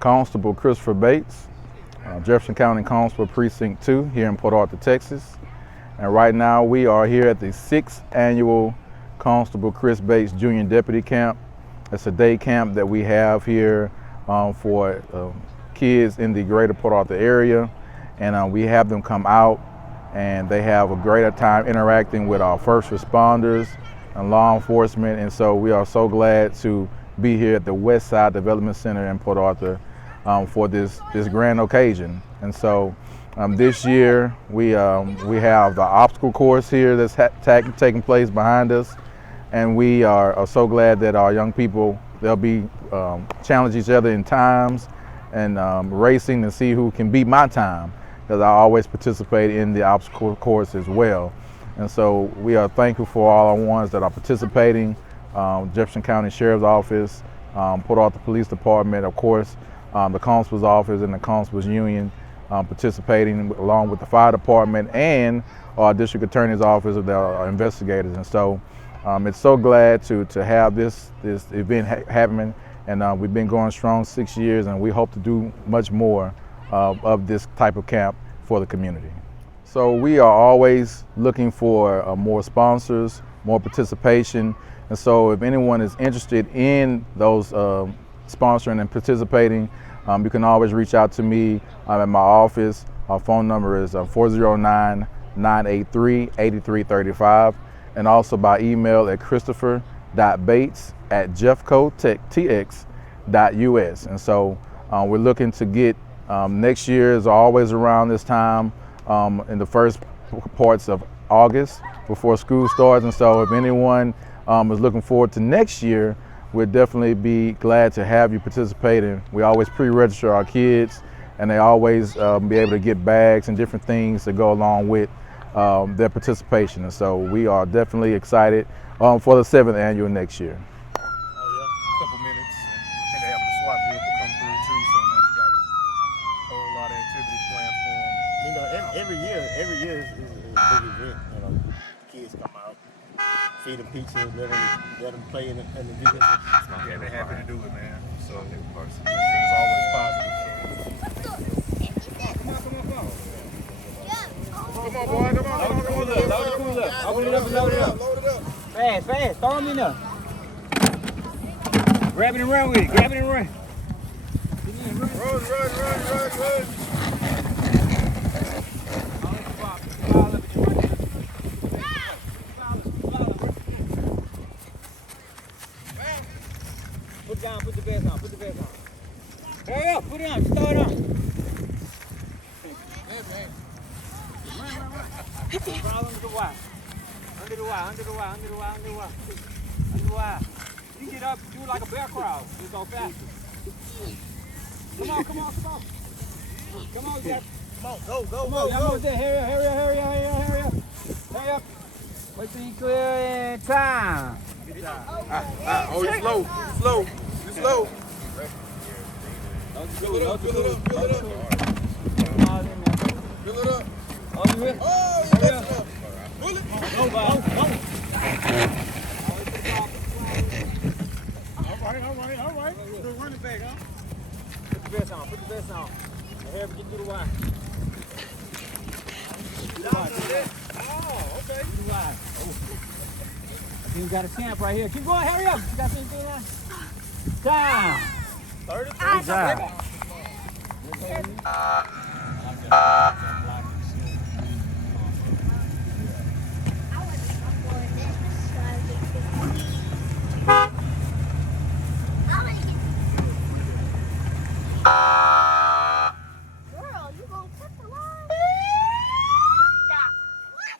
Constable Christopher Bates, Jefferson County Constable Precinct 2 here in Port Arthur, Texas. And right now we are here at the 6th annual Constable Chris Bates Junior Deputy Camp. It's a day camp that we have here for kids in the greater Port Arthur area. And we have them come out and they have a greater time interacting with our first responders and law enforcement. And so we are so glad to be here at the West Side Development Center in Port Arthur for this grand occasion. And so this year we have the obstacle course here that's taking place behind us, and we are so glad that our young people, they'll be challenge each other in times and racing to see who can beat my time, because I always participate in the obstacle course as well. And so we are thankful for all our ones that are participating, Jefferson County Sheriff's Office, Port Arthur Police Department, of course, the Constable's Office and the Constable's Union participating along with the Fire Department and our District Attorney's Office of the investigators. And so it's so glad to have this event happening, and we've been going strong 6 years, and we hope to do much more of this type of camp for the community. So we are always looking for more sponsors, more participation, and so if anyone is interested in those sponsoring and participating, you can always reach out to me at my office. Our phone number is 409-983-8335, and also by email at christopher.bates@jeffcotech.us. And so we're looking to get next year is always around this time in the first parts of August before school starts. And so if anyone is looking forward to next year, we'd definitely be glad to have you participate. And we always pre-register our kids, and they always be able to get bags and different things to go along with their participation. And so we are definitely excited for the 7th annual next year. Oh yeah, a couple minutes, and they having a SWAT vehicle come through too. So man, we got a whole lot of activities planned for them. You know, every year is a big event. You know, kids come out, feed them pizza, let them play in the vehicle. Yeah, they're happy to do it, man. So it's always positive. So. Come on, boy, come on. Load it up. Open it up and load it up. Fast, throw them in there. Grab it and run with it. Run. Run. Put the vest on. Hurry up, put it on, just throw it on. Crawl under the wire. Under the wire. You get up, do it like a bear crawl. Just go faster. Come on, Jeff. Go. Come on, y'all almost there. Hurry up. Wait till you clear in time. Oh, you slow. You slow. Fill it up. Fill it up. Oh, you here? Oh, you got it up. Pull it. Go. All right. Good running back, huh? Put the vest on. And hurry up, get through the wire. Oh, okay. Through the wire. Oh. I think we got a champ right here. Keep going, hurry up. You got anything on? Time. 33. Girl, you gonna cut the line? Stop. What?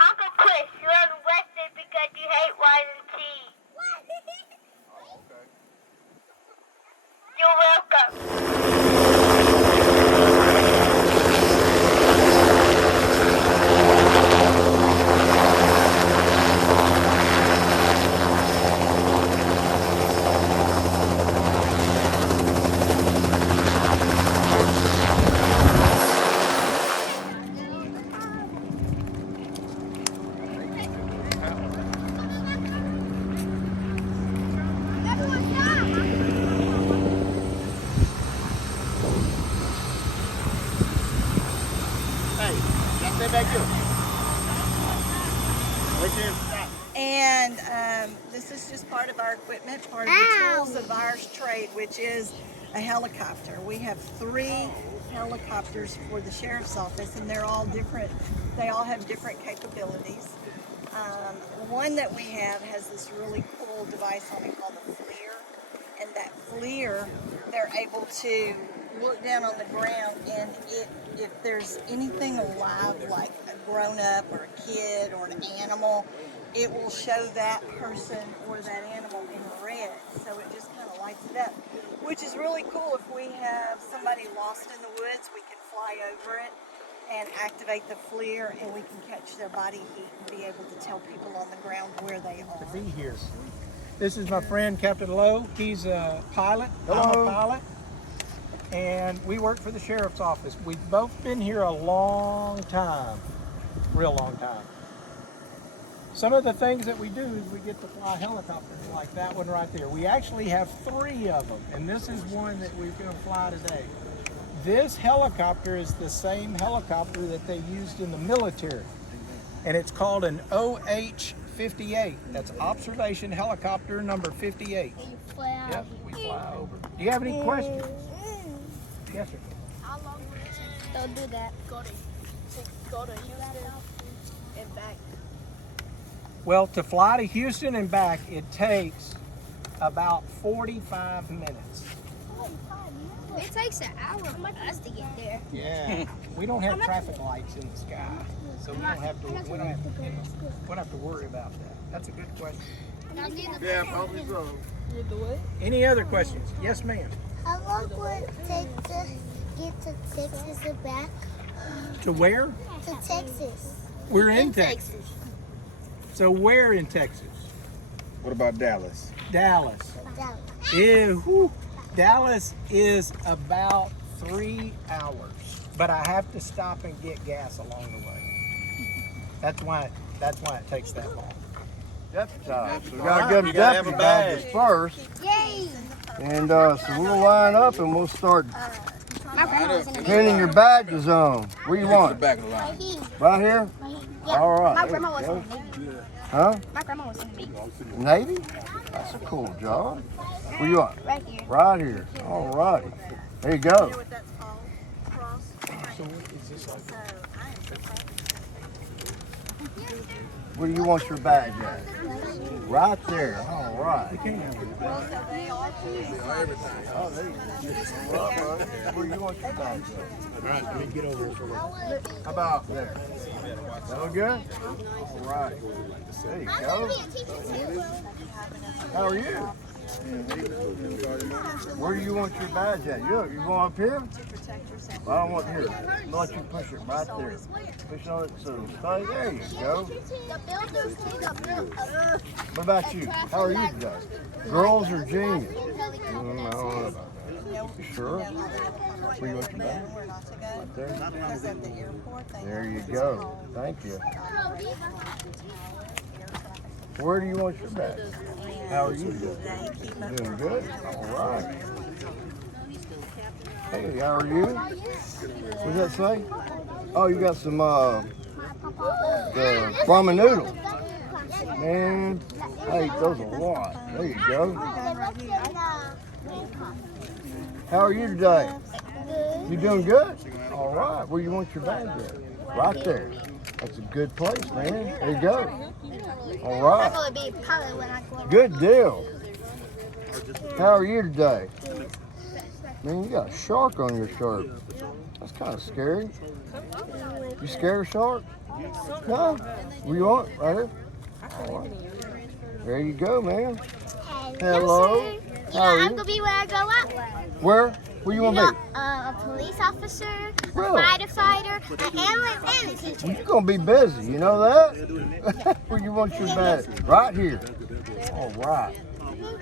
Uncle Chris, you're arrested because you hate wine and cheese. What? Oh, okay. You're welcome. back here. Right there. Stop. And this is just part of our equipment, part of the tools of our trade, which is a helicopter. We have 3 helicopters for the sheriff's office, and they're all different. They all have different capabilities. One that we have has this really cool device on it called a FLIR, and that FLIR, they're able to look down on the ground, and if there's anything alive, like a grown-up or a kid or an animal, it will show that person or that animal in red, so it just kind of lights it up, which is really cool. If we have somebody lost in the woods, we can fly over it and activate the FLIR, and we can catch their body heat and be able to tell people on the ground where they are. To be here. This is my friend Captain Lowe. He's a pilot. I'm a pilot. And we work for the sheriff's office. We've both been here a long time, real long time. Some of the things that we do is we get to fly helicopters like that one right there. We actually have 3 of them, and this is one that we're going to fly today. This helicopter is the same helicopter that they used in the military, and it's called an OH-58. That's Observation Helicopter number 58. You fly out. Yep, we fly over. Do you have any questions? Yes, sir. How long will it take? Don't do that. Go to Houston and back. Well, to fly to Houston and back, it takes about 45 minutes. It takes an hour for us to get there. Yeah. We don't have traffic lights in the sky, so we don't have to worry about that. That's a good question. Yeah, probably so. Any other questions? Yes, ma'am. How long would it take to get to Texas and back? To where? To Texas. We're in Texas. So where in Texas? What about Dallas? Dallas. Dallas. Ew, Dallas is about 3 hours, but I have to stop and get gas along the way. That's why it takes that long. Deputy time. So we gotta give them deputy badges first. Yay! And so we'll line up and we'll start pinning your badges on. Where you want? Back of the line. Right here. Right here? Right here. Yeah. All right. My there grandma you was go. in the Navy. Huh? My grandma was in the Navy. Navy? That's a cool job. Where you want? Right here. Right here. All righty. There you You go. know what that's called? Cross training. So is this like So I am so proud of you. Where do you want your badge at? Right there. All right. Well, so they are police. Oh, there you go. Where do you want your badge at? All right, let me get over here. How about there? That look good? All right. There you go. How are you? Where do you want your badge at? You going up here? To protect yourself. Well, I don't want here. I'll let you push it right there. Push on it so it'll stay. There you go. What about you? How are you today? Girls or juniors? I don't know about that. You sure? Where you want your badge? Where not to go. There? Because at the airport, they There have you this go. called Thank you. air traffic. Where do you want your badge? How are you doing? They keep up Doing with good? All right. Hey, how are you? What does that say? Oh, you got some the ramen noodles. Man, I ate those a lot. There you go. How are you today? You doing good? All right. Where you want your bag at? Right there. That's a good place, man. There you go. All right. I'm gonna be a pilot when I grow up. Good deal. How are you today? Man, you got a shark on your shirt. That's kind of scary. You scared of sharks? No? What you want? Right here? All right. There you go, man. Hello. You How know, are I'm you? gonna be when I grow up. Where? Where you want to be? A police officer, Really? a fighter, an ambulance, and a teacher. You're going to be busy. You know that? Where you want your badge? Right here. All right.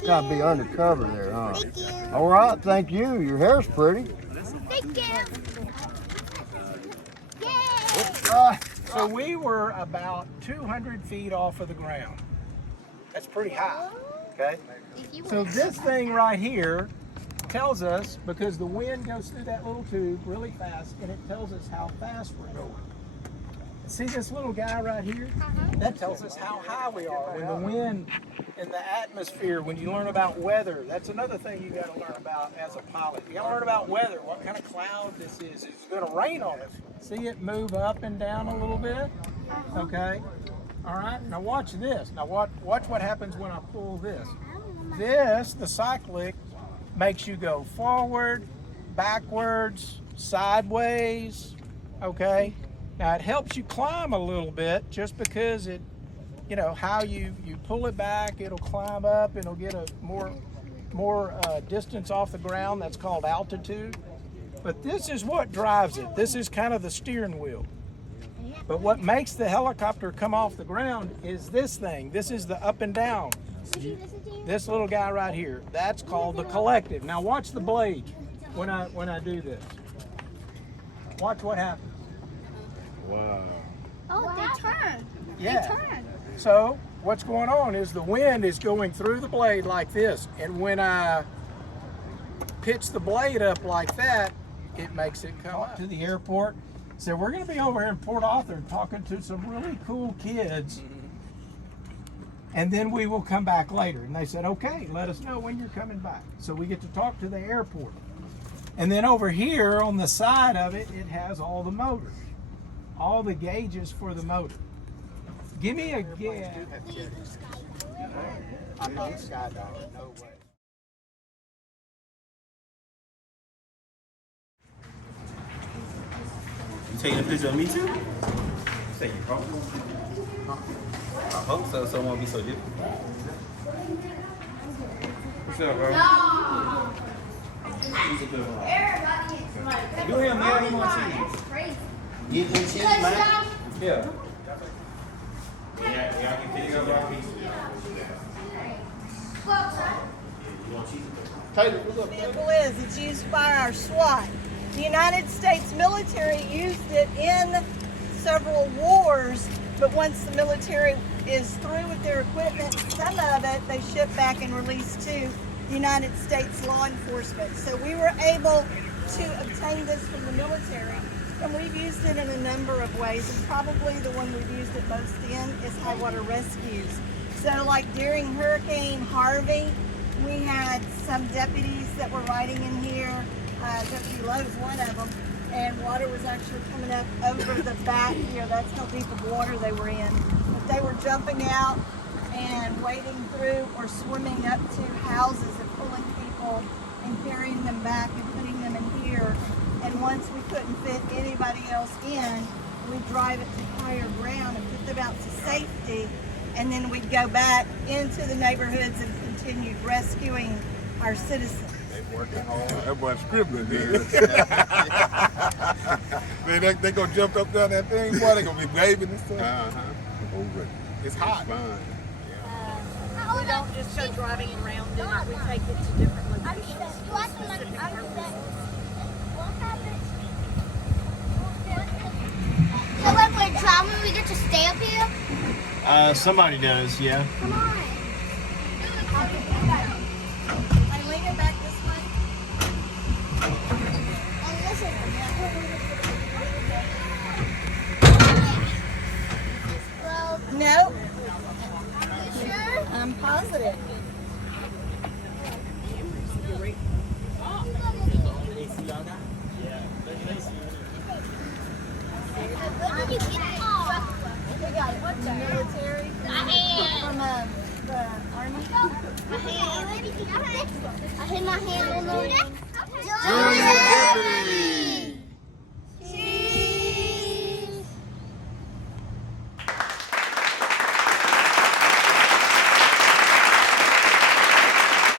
Got to be undercover there, huh? Thank you. All right. Thank you. Your hair's pretty. Thank you. Yay! Ah. So we were about 200 feet off of the ground. That's pretty high, okay? So this thing right here tells us, because the wind goes through that little tube really fast, and it tells us how fast we're going. see this little guy right here? That tells us how high we are. When the wind in the atmosphere, when you learn about weather, that's another thing you got to learn about as a pilot. You got to learn about weather, what kind of cloud this is. It's going to rain on us. See it move up and down a little bit? Okay. All right. Now watch this. Now watch what happens when I pull this. This, the cyclic, makes you go forward, backwards, sideways. Okay. Now it helps you climb a little bit just because it, you know, how you pull it back, it'll climb up, it'll get a more distance off the ground. That's called altitude. But this is what drives it. This is kind of the steering wheel. But what makes the helicopter come off the ground is this thing. This is the up and down. This little guy right here. That's called the collective. Now watch the blades when I do this. Watch what happens. Wow. Oh, they turn. Yeah. They turn. So what's going on is the wind is going through the blade like this, and when I pitch the blade up like that, it makes it come up to the airport. So we're going to be over here in Port Arthur talking to some really cool kids, and then we will come back later. And they said, okay, let us know when you're coming back. So we get to talk to the airport. And then over here on the side of it, it has all the motors, all the gauges for the motor. Give me a guess. I'm not skydiving, no way. You taking a picture of me too? Say you hope. I hope so, so it won't be so difficult. What's up, bro? You here, man? You want cheese? You want cheese, man? Yeah. Yeah, I can finish up our piece. You want cheese? Taylor, what's up? Vehicle is. It's used by our SWAT. The United States military used it in several wars, but once the military is through with their equipment, some of it they ship back and release to the United States law enforcement. So we were able to obtain this from the military, and we've used it in a number of ways, and probably the one we've used it most in is high water rescues. So like during Hurricane Harvey, we had some deputies that were riding in here. Deputy Lowe's one of them, and water was actually coming up over the back here. That's how deep of water they were in. But they were jumping out and wading through or swimming up to houses and pulling people and carrying them back and putting them in here. And once we couldn't fit anybody else in, we'd drive it to higher ground and put them out to safety. And then we'd go back into the neighborhoods and continue rescuing our citizens. Working hard. That boy scribbling there. Man, they gonna jump up down that thing, boy. They gonna be waving and stuff. Oh, it's hot. We don't just go driving around in it. We take it to different locations for specific purposes. So when we're driving, we get to stay up here? Somebody does, yeah. Come on. I lean it back this way. And listen. Well, No, you sure? I'm positive. When did you get it? We got it from the military, from the army. I hit my hand on the